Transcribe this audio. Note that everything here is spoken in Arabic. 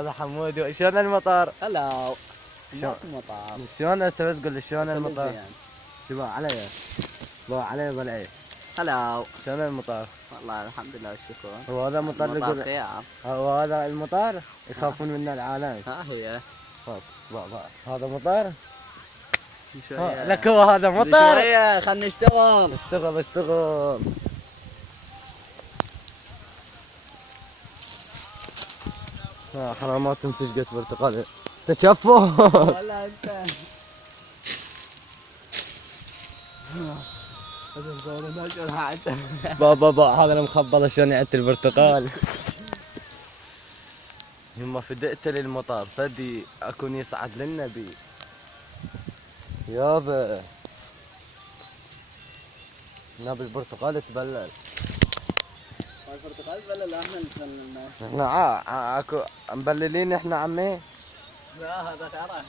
هذا حمودي. شلون المطر؟ هلا. شلون المطر؟ شلون هسه بس قول لي شلون المطر؟ يعني. تبا علي بلعي. هلا. شلون المطر؟ والله الحمد لله والشكر. هو هذا المطر اللي المطر يقول خيار. هو هذا المطر يخافون منه العالم. ها هي. خاف هذا مطر؟ شوية. لك هو هذا مطر؟ شوية خلنا نشتغل. اشتغل. حرامات مسجت برتقال تكفى. ولا انت. بابا هذا المخبط شلون يعت البرتقال. يما فدأت للمطر فدي اكون يصعد للنبي يابا. نبي البرتقال تبلل. البرتقال بلل احنا اللي بللناه. احنا اكو مبللين احنا عمي. لا هذا ترى.